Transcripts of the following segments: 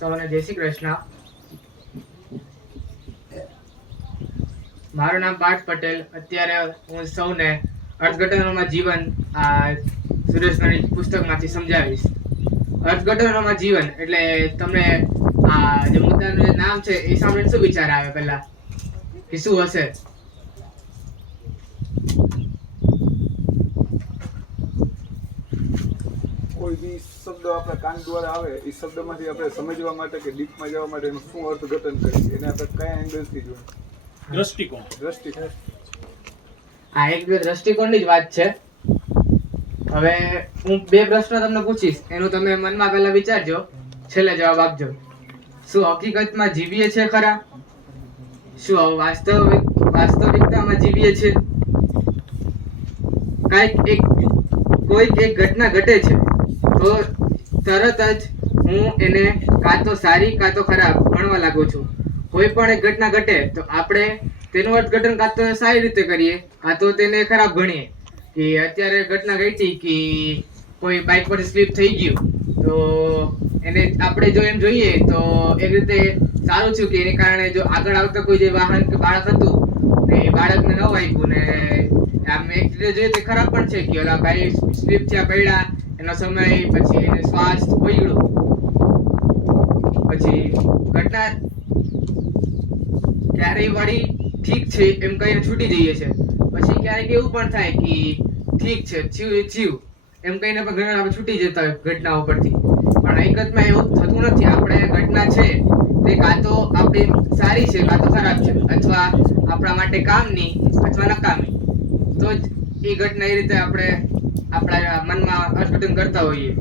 સૌને જય શ્રી કૃષ્ણ. મારું નામ પાર્થ પટેલ. અત્યારે હું સૌને અર્થઘટનોમાં જીવન આ સુરેશભાઈની પુસ્તકમાંથી સમજાવીશ. અર્થઘટનોમાં જીવન એટલે તમને આ જે મુદ્દાનું જે નામ છે એ સાંભળીને શું વિચાર આવે પહેલા કે શું હશે? કોઈ બી શબ્દ આપણા કાન દ્વારા આવે એ શબ્દમાંથી આપણે સમજવા માટે કે ડીપમાં જવા માટે એનું શું અર્થઘટન કરીએ, એને આપણે કયા એંગલથી જોઈએ? દ્રષ્ટિકોણ. આ એક બે દ્રષ્ટિકોણની જ વાત છે. હવે હું બે પ્રશ્નો તમને પૂછીશ, એનું તમે મનમાં પહેલા વિચારજો, છેલ્લે જવાબ આપજો. શું હકીકતમાં જીવીએ છે ખરા? શું વાસ્તવિકતામાં જીવીએ છે? કોઈક એક ઘટના ઘટે છે તો તરત જ હું એને કાં તો સારી કાં તો ખરાબ ગણવા લાગુ છું. કોઈ પણ એક ઘટના ઘટે તો આપણે તેનું અર્થઘટન કાં તો સારી રીતે કરીએ કાં તો તેને ખરાબ ગણીએ. કે અત્યારે ઘટના ઘટી કે કોઈ બાઇક પર સ્લીપ થઈ ગયું તો એને આપણે જો એમ જોઈએ તો એક રીતે સારું થયું કે એને કારણે જો આગળ આવતા કોઈ જે વાહન કે બાળક હતું ને એ બાળકને ન વાગ્યું ને આમ એક રીતે જોઈએ તો ખરાબ પણ છે કે ઓલા ભાઈ સ્લીપ થયા પડ્યા એનો સમય પછી એને શ્વાસ વળ્યો પછી ઘટના ક્યારેય વળી ઠીક છે એમ કહીને છૂટી જઈએ છે. પછી ક્યારેક એવું પણ થાય કે ઠીક છે થયું એમ કહીને પણ ઘણા આપણે છૂટી જતા હોય ઘટનાઓ પરથી. પણ હકીકતમાં એવું થતું નથી. આપણે ઘટના છે તે કાં તો આપણી સારી છે કાં તો ખરાબ છે, અથવા આપણા માટે કામની અથવા નકામી. તો જ એ ઘટના એ રીતે આપણે આપણા મનમાં અર્થઘટન કરતા હોઈએ.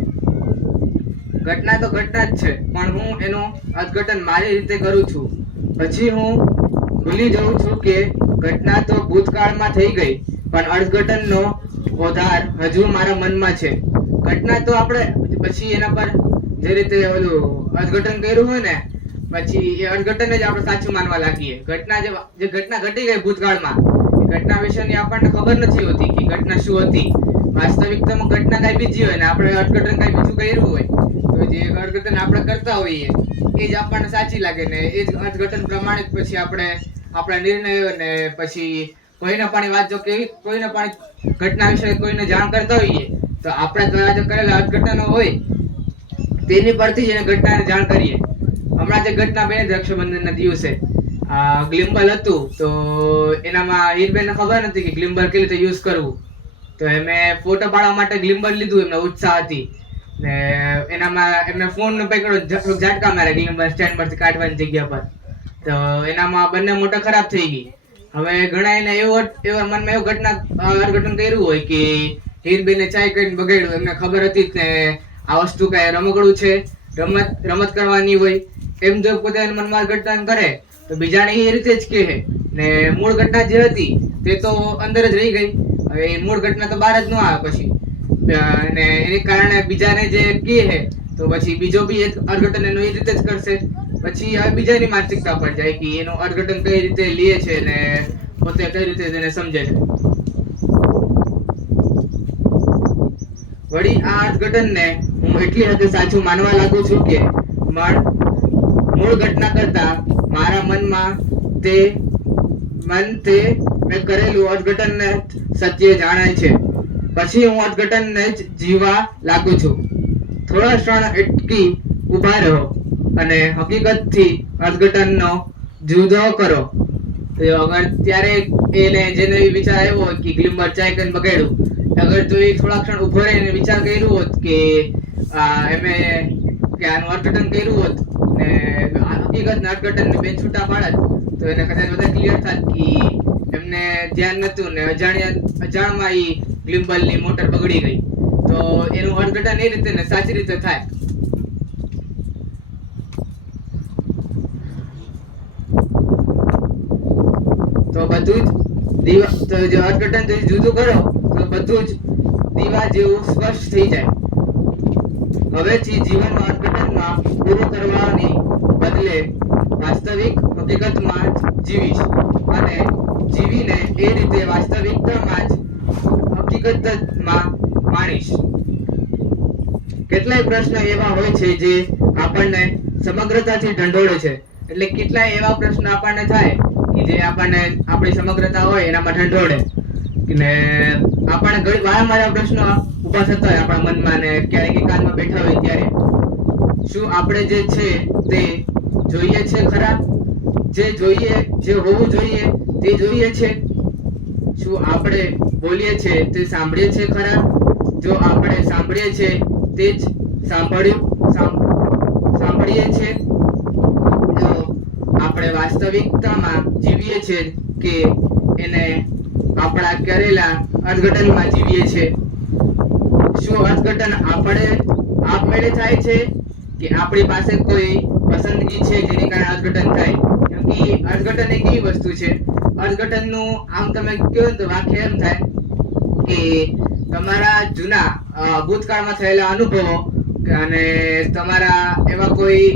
ઘટના તો ઘટના જ છે, પણ હું એનું અર્થઘટન મારી રીતે કરું છું. પછી હું ભૂલી જાઉં છું કે ઘટના તો ભૂતકાળમાં થઈ ગઈ, પણ અર્થઘટનનો ઓધાર હજુ મારા મનમાં છે. ઘટના તો આપણે પછી એના પર જે રીતે ઓલું અર્થઘટન કર્યું હોય ને પછી એ અર્થઘટન જ આપણે સાચું માનવા લાગીએ. ઘટના જે ઘટના ઘટી ગઈ ભૂતકાળમાં એ ઘટના વિશેની આપણને ખબર નથી હોતી કે ઘટના શું હતી. વાસ્તવિકતામાં ઘટના કઈ બીજી હોય ને આપણે અર્થઘટન કઈ બીજું કર્યું હોય તો જે અર્થઘટન આપણે કરતા હોઈએ એ જ આપણને સાચી લાગે ને એ જ અર્થઘટન પ્રમાણે જ પછી આપણે આપણા નિર્ણયો ને પછી કોઈને પણ વાત જો કેવી કોઈને પણ ઘટના વિશે કોઈને જાણ કરતા હોઈએ તો આપણા દ્વારા જે કરેલા અર્થઘટનો હોય તેની પરથી જ એને ઘટનાને જાણ કરીએ. હમણાં જે ઘટના બની રક્ષાબંધનના દિવસે ગ્લિમ્બલ હતું તો એનામાં હીરબેનને ખબર નથી કે ગ્લિમ્બલ કેવી રીતે યુઝ કરવું, તો મેં ફોટો પાડવા માટે ગ્લિમ્બલ લીધું. એમને ઉત્સાહ હતી ને એનામાં એમને ફોન પકડ્યો, ઝાટકા મારે ગ્લિમ્બલ સ્ટેન્ડ પરથી કાઢવાની જગ્યા પર, તો એનામાં બંને મોટર ખરાબ થઈ ગઈ. હવે ઘણા એને એવો મનમાં એવું અર્થઘટન કર્યું હોય કે હીરબેને ચાય કરીને બગાડ્યું. એમને ખબર હતી કે આ વસ્તુ કઈ રમકડું છે, રમત કરવાની હોય એમ જો પોતાના મનમાં અર્થઘટન કરે તો બીજાને એ રીતે જ કહે ને મૂળ ઘટના જે હતી તે તો અંદર જ રહી ગઈ. હવે મૂળ ઘટના તો બહાર જ ન આવે પછી અને એને કારણે બીજાને જે કહે તો પછી બીજો બી એક અર્થઘટન એનું એ રીતે જ કરશે. પછી હવે બીજાની માનસિકતા પર જાય કે એનું અર્થઘટન કઈ રીતે લે છે ને પોતે કઈ રીતે તેને સમજે છે. વળી આ અર્થઘટનને હું એટલી હદે સાચું માનવા લાગુ છું કે મૂળ ઘટના કરતા મારા મનમાં તે મેં કરેલું અર્થઘટનને સત્ય જણાય છે. પછી હું અર્થઘટનને જ જીવવા લાગુ છું. થોડા ક્ષણ અટકી ઊભા રહો અને હકીકતથી અર્થઘટનનો જુદો કરો. અગર ત્યારે એને જેને વિચાર આવ્યો હોય કે ગ્લિમ્બર ચાય કરીને બગાડ્યું, અગર જો એ થોડા ક્ષણ ઉભો રહીને વિચાર કર્યું હોત કે એમે કે આનું અર્થઘટન કર્યું હોત ને હકીકતના અર્થઘટનને બે છૂટા પાડત તો એને કદાચ બધા ક્લિયર થાત કે એમને ધ્યાન નતું ને અજાણમાં એ ગ્લિમ્બલની મોટર બગડી ગઈ. તો એનું અર્થઘટન એ રીતે ને સાચી રીતે થાય. તો બધું જ જો અર્થઘટન જુદું કરો તો બધું જ દીવા જેવું સ્પષ્ટ થઈ જાય. હવેથી જીવનમાં અર્થઘટનમાં પૂરું કરવાની બદલે વાસ્તવિક હકીકતમાં જ જીવીશ અને જીવીને એ રીતે વાસ્તવિકતામાં જ હકીકતમાં માણીશ. કેટલાય પ્રશ્ન એવા હોય છે જે આપણને સમગ્રતાથી ઢંઢોળે છે. એટલે કેટલાય એવા પ્રશ્નો આપણને થાય કે જે આપણને આપણી સમગ્રતા હોય એનામાં ઢંઢોળે ને આપણને ઘણી વારંવાર આ પ્રશ્નો ઊભા થતા હોય આપણા મનમાં ને ક્યારેક એકાંતમાં બેઠા હોય ત્યારે શું આપણે જે છે તે જોઈએ છે ખરા? જે હોવું જોઈએ તે જોઈએ છે? શું આપણે બોલીએ છે તે સાંભળીએ છે ખરા? જો આપણે સાંભળીએ છે તે જ સાંભળીએ છે? જો આપણે વાસ્તવિકતામાં જીવીએ છે કે એને આપણા કરેલા અર્થઘટનમાં જીવીએ છે? શું અર્થઘટન આપમેળે થાય છે કે આપણી પાસે કોઈ પસંદગી છે જેને કારણે અર્થઘટન થાય? કેમ કે અર્થઘટન એક એવી વસ્તુ છે, અર્થઘટનનું આમ તમે કહો તો વાક્ય એમ થાય કે તમારા જૂના ભૂતકાળમાં થયેલા અનુભવો અને તમારા એવા કોઈ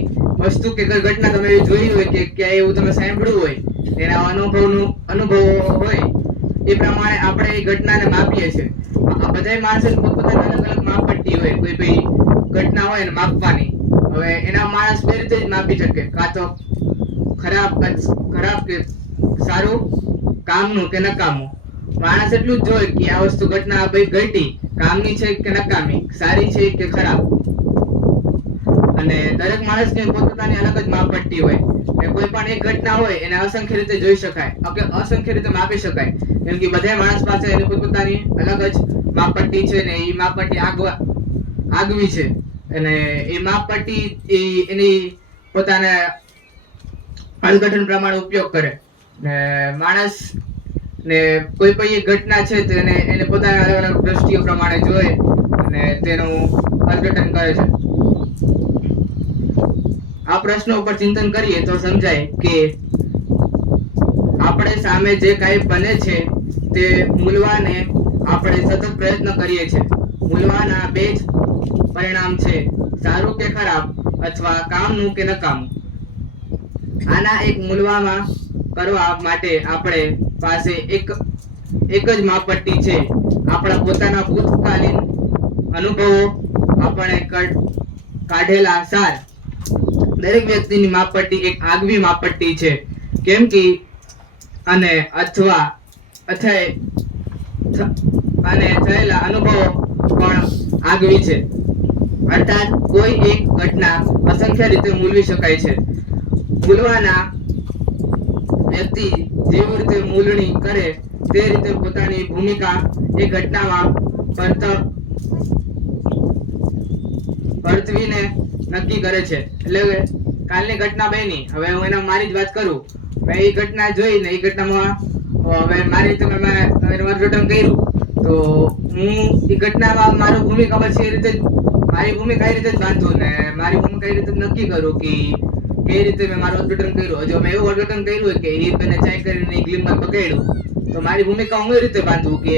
વસ્તુ કે કોઈ ઘટના તમે જોઈ હોય કે ક્યાંય એવું તમે સાંભળ્યું હોય એના અનુભવો હોય એ પ્રમાણે આપણે એ ઘટનાને માપીએ છીએ. આ બધા માણસો પોતપોતાની અલગ અલગ માપપટ્ટી હોય, કોઈ ભાઈ ઘટના હોય ને માપવાની. હવે એના માણસ બે રીતે જ માપી શકે, કાં તો ખરાબ કે સારું, કામનું કે નકામું. માણસ એટલું જ જોય કે આ વસ્તુ ઘટના ભાઈ ઘટી કામની છે કે નકામી, સારી છે કે ખરાબ. અને દરેક માણસની પોતપોતાની અલગ જ માપપટ્ટી હોય. કોઈ પણ એક ઘટના હોય એને અસંખ્ય રીતે જોઈ શકાય, અસંખ્ય રીતે માપી શકાય, કેમ કે બધા માણસ પાસે એની પોતપોતાની અલગ જ માપપટ્ટી છે ને એ માપપટ્ટી આગવી છે. અને એ માપપટ્ટી એની પોતાના અર્થઘટન પ્રમાણે ઉપયોગ કરે ને માણસ ને કોઈ પણ એક ઘટના છે તો એને પોતાના અલગ અલગ દ્રષ્ટિઓ પ્રમાણે જોઈ અને તેનું અર્થઘટન કરે છે. આ પ્રશ્નો ઉપર ચિંતન કરીએ તો સમજાય કે આપણે સામે જે કાંઈ બને છે તે મૂલવાને આપણે સતત પ્રયત્ન કરીએ છીએ. મૂલવાના બે જ પરિણામ છે, સારું કે ખરાબ અથવા કામનું કે નકામું. આના એક મૂલવામાં કરવા માટે આપણે પાસે એક જ માપપટ્ટી છે, આપણા પોતાના ભૂતકાલીન અનુભવો, આપણે કાઢેલા સાર. દરેક વ્યક્તિની માપપટ્ટી એક આગવી માપપટ્ટી છે, કેમ કે થયેલા અનુભવો પણ આગવી છે. અર્થાત કોઈ એક ઘટના અસંખ્ય રીતે મૂલવી શકાય છે. મૂલવાના વ્યક્તિ જેવી રીતે મૂલણી કરે તે રીતે પોતાની ભૂમિકા એ ઘટનામાં પરતવીને નક્કી કરે છે. એટલે કાલની ઘટના બની, હવે હું એના મારી જ વાત કરું. મેં એ ઘટના જોઈ ને એ ઘટનામાં હવે મારી રીતે મેં અર્થઘટન કર્યું તો હું એ ઘટનામાં મારું ભૂમિકા પછી એ રીતે મારી ભૂમિકા એ રીતે જ બાંધું ને મારી ભૂમિકા એ રીતે નક્કી કરું કે કઈ રીતે મેં મારું અર્થઘટન કર્યું. જો મેં એવું અર્થઘટન કર્યું હોય કે એ બેને ચાય કરીને ગ્લીમમાં બગાડ્યું તો મારી ભૂમિકા હું એ રીતે બાંધું કે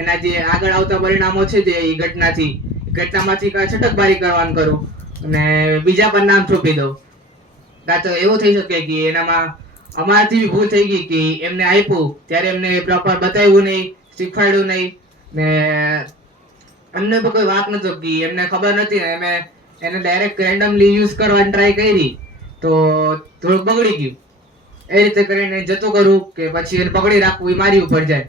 એના જે આગળ આવતા પરિણામો છે જે એ ઘટનામાંથી છટકબારી કરવાનું કરું અને બીજા પર નામ થોપી દઉં. કાં તો એવું થઈ શકે કે એનામાં અમારાથી બી ભૂલ થઈ ગઈ કે એમને આપ્યું ત્યારે એમને પ્રોપર બતાવ્યું નહીં, શીખવાડ્યું નહીં ને એમને તો કોઈ વાત નતો કે એમને ખબર નથી ને મેં એને ડાયરેક્ટ રેન્ડમલી યુઝ કરવાની ટ્રાય કરી તો થોડુંક બગડી ગયું. એ રીતે કરીને જતું કરું કે પછી એને પકડી રાખવું એ મારી ઉપર જાય.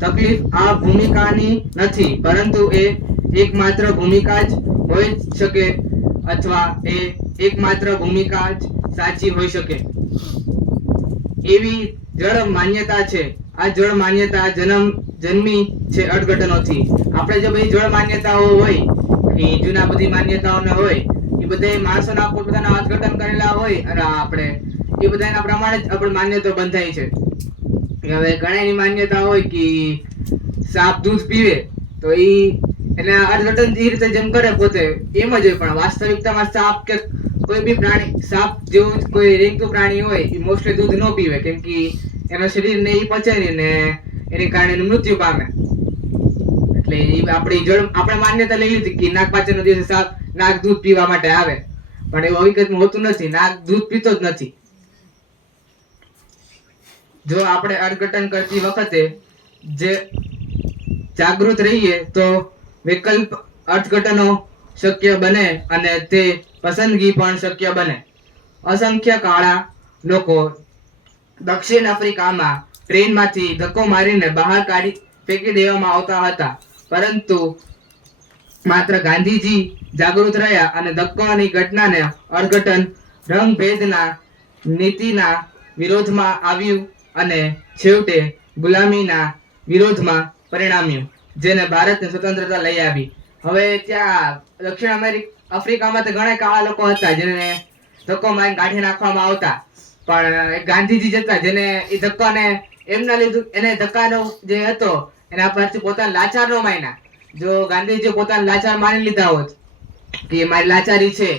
તકલીફ આ ભૂમિકાની નથી, પરંતુ એ એકમાત્ર ભૂમિકા જ હોઈ શકે અથવા એ એકમાત્ર ભૂમિકા જ સાચી હોઈ શકે એવી જળ માન્યતા છે. આ જળ માન્યતા જન્મી છે અર્થઘટનોથી. આપણે જે બધી જળ માન્યતાઓ હોય એ જૂના બધી માન્યતાઓને હોય એ બધા માણસોના પોતાના અર્થઘટન કરેલા હોય અને આપણે એ બધાના પ્રમાણે જ આપણે માન્યતાઓ બંધાય છે. હવે ઘણા એની માન્યતા હોય કે સાપ દૂધ પીવે તો એના અર્થઘટન એ રીતે જેમ કરે પોતે એમ જ હોય, પણ વાસ્તવિકતામાં સાપ કે કોઈ બી પ્રાણી, સાપ જેવું કોઈ રેંગતું પ્રાણી હોય એ મોસ્ટલી દૂધ ન પીવે, કેમ કે એના શરીરને એ પચે નહીં ને એને કારણે એનું મૃત્યુ પામે. એટલે આપણે માન્યતા લઈ લીધી કે નાગપાંચમના દિવસે સાપ નાગ દૂધ પીવા માટે આવે, પણ એવું હકીકતમાં હોતું નથી. નાગ દૂધ પીતો જ નથી. જો આપણે અર્થઘટન કરતી વખતે જે જાગૃત રહીએ તો વિકલ્પ અર્થઘટનો શક્ય બને અને તે પસંદગી પણ શક્ય બને. અસંખ્ય કાળા લોકો દક્ષિણ આફ્રિકામાં ટ્રેનમાંથી ધક્કો મારીને બહાર કાઢી ફેંકી દેવામાં આવતા હતા, પરંતુ માત્ર ગાંધીજી જાગૃત રહ્યા અને ધક્કાની ઘટનાને અર્થઘટન રંગભેદના નીતિના વિરોધમાં આવ્યું અને છેવટે ગુલામીના વિરોધમાં પરિણામ્યું, જેને ભારતને સ્વતંત્રતા લઈ આવી. હવે ત્યાં દક્ષિણ આફ્રિકામાં તો ઘણા કાળા લોકો હતા જેને ધક્કો મારીને કાઢી નાખવામાં આવતા, પણ ગાંધીજી જતા જેને એ ધક્કાને એમના લીધું, એને ધક્કાનો જે હતો એના પરથી પોતાના લાચાર નો માન્યા. જો ગાંધીજી પોતાના લાચાર માની લીધા હોત કે મારી લાચારી છે,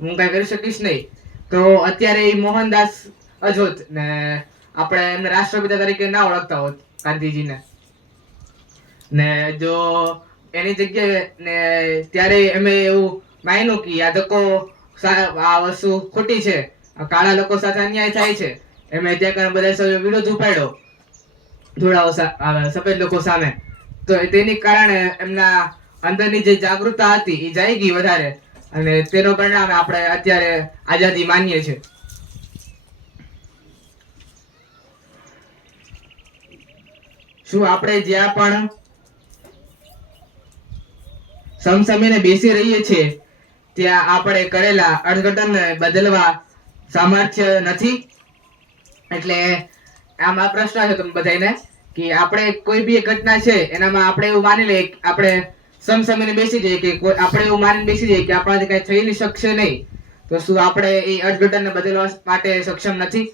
હું કઈ કરી શકીશ નહીં, તો અત્યારે એ મોહનદાસ જ હોત ને આપણે એમને રાષ્ટ્રપિતા તરીકે ના ઓળખતા હોત ગાંધીજીને. ને જો એની જગ્યાએ ને ત્યારે અમે એવું માન્યું કે આ ધક્કો આ વસ્તુ ખોટી છે, કાળા લોકો સાથે અન્યાય થાય છે, એમે ત્યાં કરીને બધા વિરોધ ઉપાડ્યો ધોળાઓ સફેદ લોકો સામે. તો તેની કારણે એમના અંદરની જે જાગૃતતા હતી એ જાગી વધારે અને તેનો પરિણામ આપણે અત્યારે આઝાદી માનીએ છીએ. શું આપણે જ્યાં પણ સમસમીને બેસી રહીએ છીએ ત્યાં આપણે કરેલા અર્થઘટનને બદલવા સામર્થ્ય નથી? એટલે આમાં પ્રશ્ન છે તમે બધાને કે આપણે કોઈ બી ઘટના છે એનામાં આપણે એવું માની લઈએ કે આપણે સમસમીને બેસી જઈએ કે આપણે એવું માનીને બેસી જઈએ કે આપણાથી કઈ થઈ નહીં શકશે નહીં, તો શું આપણે એ અર્થઘટનને બદલવા માટે સક્ષમ નથી?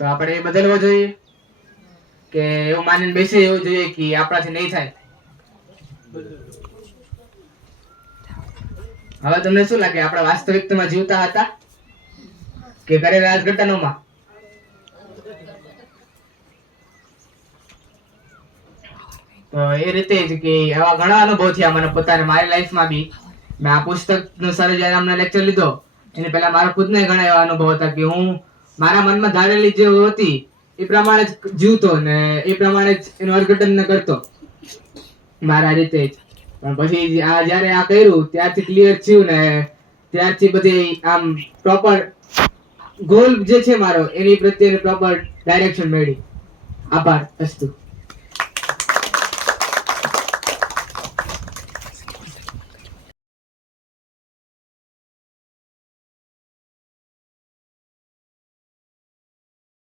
તો આપણે એ બદલવો જોઈએ કે એવું માનીને બેસી એવું જોઈએ કે આપણાથી નહીં થાય? હવે તમને શું લાગે, આપણે વાસ્તવિકતામાં જીવતા હતા કે કરેલા અર્થઘટનોમાં? તો એ રીતે જ કે આવા ઘણા અનુભવ થયા મને પોતાને, મારી લાઈફમાં બી. મેં આ પુસ્તકનો સર જ્યારે અમને લેક્ચર લીધો એની પહેલા મારા ખુદને ઘણા એવા અનુભવ હતા કે હું મારા મનમાં ધારેલી જે હતી એ પ્રમાણે જ જીવતો ને એ પ્રમાણે જ એનું અર્થઘટન કરતો મારા રીતે જ. પણ પછી આ જ્યારે આ કર્યું ત્યારથી ક્લિયર થયું ને ત્યારથી બધી આમ પ્રોપર ગોલ જે છે મારો એની પ્રત્યે પ્રોપર ડાયરેક્શન મળી. આભાર. અસ્તુ.